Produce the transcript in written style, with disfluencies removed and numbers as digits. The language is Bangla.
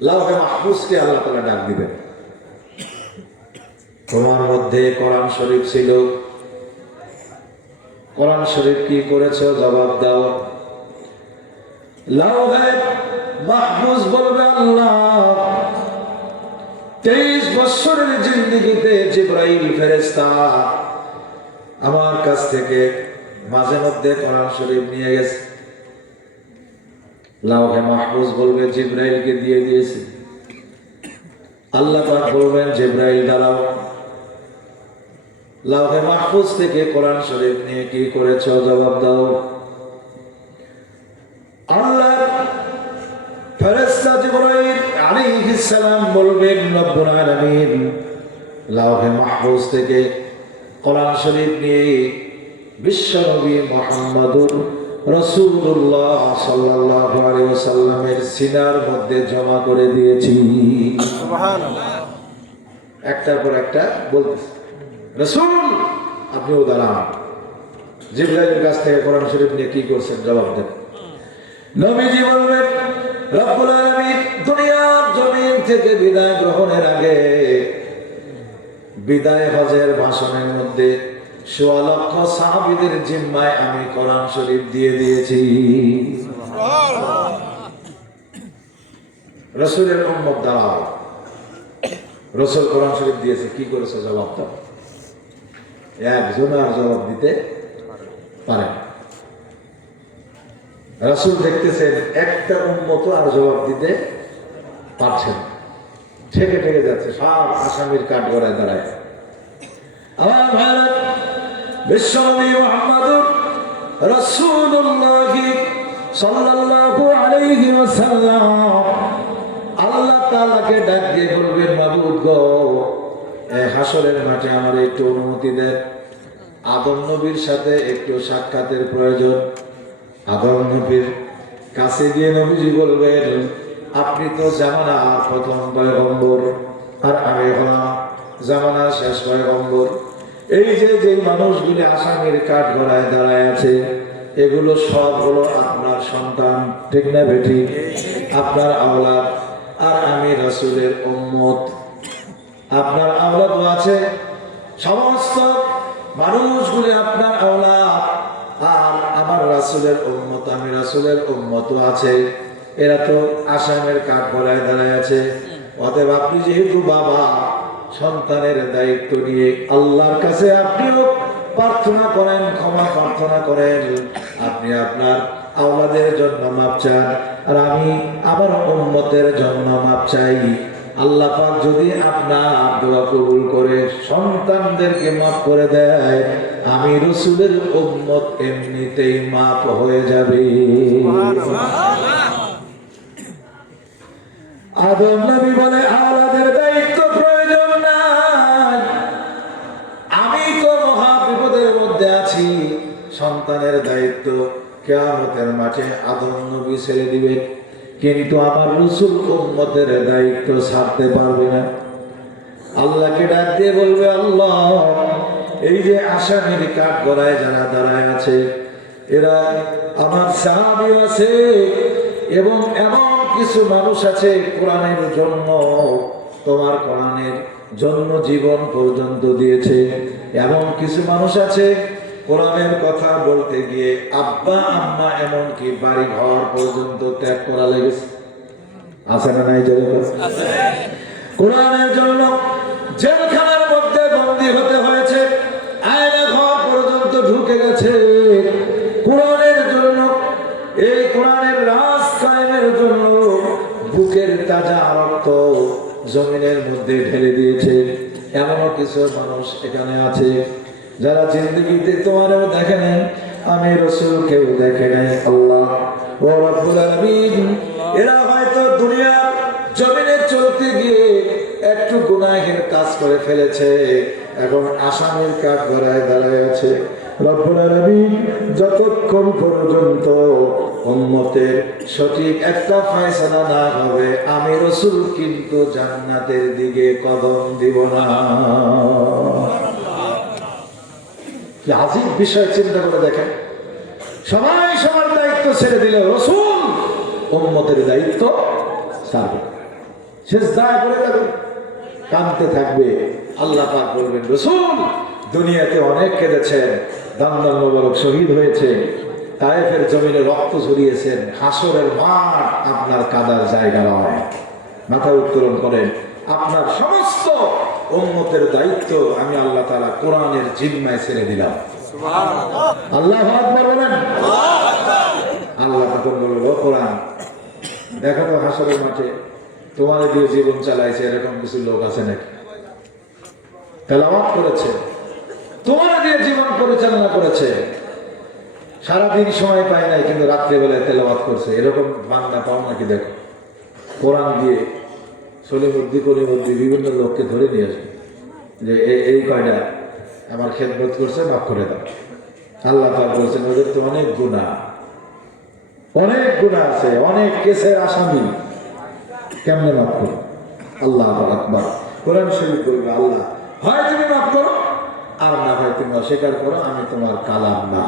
লাউহে মাহফুজকে আল্লাহ তাআলা ডাক দিবেন, তোমার মধ্যে কোরআন শরীফ ছিল, কোরআন শরীফ কি করেছো জবাব দাও। লাউহে মাহফুজ বলবে আল্লাহ 23 বছরের জিন্দেগিতে জিবরাইল ফেরেশতা আমার কাছ থেকে মাঝে মধ্যে কোরআন শরীফ নিয়ে গেছে। লাউহে মাহফুজ বলবে জিবরাইলকে দিয়ে দিয়েছি। আল্লাহ পাক বলবেন জিবরাইল দাঁড়াও, লাউহে মাহফুজ থেকে কোরআন শরীফ নিয়ে কি করেছো জবাব দাও। আল্লাহ ফেরেশতা জিবরাইল আলাইহিস সালাম বলবেন রব্বুল আলামিন লাউহে মাহফুজ থেকে কোরআন শরীফ নিয়ে বিশ্বনবী মুহাম্মদুর রাসূলুল্লাহ সাল্লাল্লাহু আলাইহি ওয়াসাল্লামের সিনার মধ্যে জমা করে দিয়েছি। সুবহানাল্লাহ। একটার পর একটা বলতেছে, রাসূল আপনিও দাঁড়ান, জিবরাইলের কাছ থেকে কোরআন শরীফ নিয়ে কি করছেন জবাব দেন। নবীজি বলবেন রব্বুল আলামিন দুনিয়ার জমিন থেকে বিদায় গ্রহণের আগে বিদায় হজের ভাষণের মধ্যে ১৬ লক্ষ সাহাবীদের জিম্মায় আমি কোরআন শরীফ দিয়ে দিয়েছি। রাসূলের উম্মত দাঁড়াও, রাসূল কোরআন শরীফ দিয়েছে, কি করেছে জবাব দাও। একজন আর জবাব দিতে পারে না। রাসূল দেখতেছেন একটা উম্মত আর জবাব দিতে পারছেন, ঠেকে ঠেকে যাচ্ছে, সব আসামির কাঠ গড়ায় দাঁড়ায়। আমার ভারত বিশ্বনবী মুহাম্মদুর রাসূলুল্লাহ সাল্লাল্লাহু আলাইহি ওয়াসাল্লাম আল্লাহ তাআলাকে ডাক দিয়ে বলবেন মাবুদ গো, এই হাসরের মাঠে আমার একটু অনুমতি দেন, আদম নবীর সাথে একটু সাক্ষাতের প্রয়োজন। আদম নবীর কাছে গিয়ে নবীজি বলবেন আপনি তো জামানার প্রথম পয়গম্বর আর আমি হলাম জামানার শেষ পয়গম্বর। এই যে মানুষগুলি আসামির কাঠ গড়ায় দাঁড়ায় আছে এগুলো সব হলো আপনার সন্তান, ঠিক না বেটি? আপনার আওলাদ, আর আমি রাসূলের উম্মত। আপনার আওলাদও আছে, সমস্ত মানুষগুলি আপনার আওলাদ, আর আমার রাসূলের উম্মত, আমি রাসূলের উম্মতও আছে। এরা তো আসামের কাঠ গড়ায় দাঁড়ায় আছে। অতএব আপনি যেহেতু বাবা, সন্তানের দায়িত্ব নিয়ে আল্লাহর কাছে আপনিও প্রার্থনা করেন, ক্ষমা প্রার্থনা করেন। আপনি আপনার আওলাদের জন্য মাপ চান, আর আমি আমার উম্মতের জন্য মাপ চাই। আল্লাহ পাক যদি আপনার দোয়া কবুল করে সন্তানদেরকে মাফ করে দেয়, আমি রাসূলের উম্মত এমনিতেই মাফ হয়ে যাবে। আদম নবী বলে আওলাদের দায়িত্ব প্রয়োজন নাই, আমি তো মহা বিপদের মধ্যে আছি। সন্তানের দায়িত্ব কিয়ামতের মাঠে আদম নবী ছেড়ে দিবে, কিন্তু আমার রাসূল উম্মতের দায়িত্ব ছাড়তে পারবে না। আল্লাহকে ডাক দিয়ে বলবে আল্লাহ এই যে আসামির কাঠ গড়ায় যারা দাঁড়ায় আছে এরা আমার সাহাবী আছে, এবং এমন কিছু মানুষ আছে কোরআনের জন্য, তোমার কোরআনের জন্য জীবন পর্যন্ত দিয়েছে। এমন কিছু মানুষ আছে কোরআনের কথা বলতে গিয়ে আব্বা আম্মা এমনকি বাড়ি ঘর পর্যন্ত ত্যাগ করা লেগেছে। আছে না নাই? কোরআনের জন্য জেলখানার মধ্যে বন্দী হতে হয়েছে, আয়না ঘর পর্যন্ত ঢুকে গেছে। কোরআনের জন্য, এই কোরআনের রাজ কায়েমের জন্য বুকের তাজা রক্ত জমিনের মধ্যে ঢেলে দিয়েছে। এমনও কিছু মানুষ এখানে আছে যারা জিন্দেগিতে তোমারও দেখে নাই, আমি রাসূলকেও দেখে নাই। আল্লাহ ও রব্বুল আলামিন, এরা হয়তো দুনিয়ার জমিনে চলতে গিয়ে একটু গুনাহের কাজ করে ফেলেছে, এখন আসামির কাঠ গড়ায় দাঁড়ায় আছে। রব্বুল আলামিন যতক্ষণ পর্যন্ত উম্মতের সঠিক একটা ফয়সালা না হবে, আমি রাসূল কিন্তু জান্নাতের দিকে কদম দিব না। কি আজীব বিষয়, চিন্তা করে দেখেন। সবাই সবার দায়িত্ব ছেড়ে দিলে রাসূল উম্মতের দায়িত্ব ছাড়বে। সিজদায় পড়ে যাবে, কাঁদতে থাকবে। আল্লাহ পাক বলবেন, রাসূল দুনিয়াতে অনেক কেঁদেছেন, দান্দান মোবারক শহীদ হয়েছে, তায়েফের জমিনে রক্ত ঝরিয়েছেন, হাসরের মাঠ আপনার কাদার জায়গা নয়। মাথা উত্তোলন করেন, আপনার সমস্ত উম্মতের দায়িত্ব আমি আল্লাহ তাআলা কোরআনের জিম্মায় ছেড়ে দিলাম। সুবহানাল্লাহ, আল্লাহু আকবার বলেন। আল্লাহ তখন বলল, কোরআন দেখো তো হাসরের মাঠে তোমার দিয়ে জীবন চালাইছে এরকম কিছু লোক আছে নাকি? তেলাওয়াত করেছে, তোমার দিয়ে জীবন পরিচালনা করেছে, সারাদিন সময় পায় নাই কিন্তু রাত্রিবেলায় তেলাওয়াত করছে, এরকম বান্দা পাও নাকি? দেখো কোরআন দিয়ে সলিমুদ্দি কলিমুদ্দি বিভিন্ন লোককে ধরে নিয়ে আসবে যে এই কয়টা আমার খেদমত করছে, মাফ করে দাও। আল্লাহ পাক বলছেন, ওদের তো অনেক গুনাহ, অনেক গুনাহ আছে, অনেক কেসের আসামি, কেমনে মাফ করো? আল্লাহু আকবার। কোরআন শরীফ বলবে, আল্লাহ হয় তুমি মাফ করো, আর না হয় তুমি অস্বীকার করো, আমি তোমার কালাম না।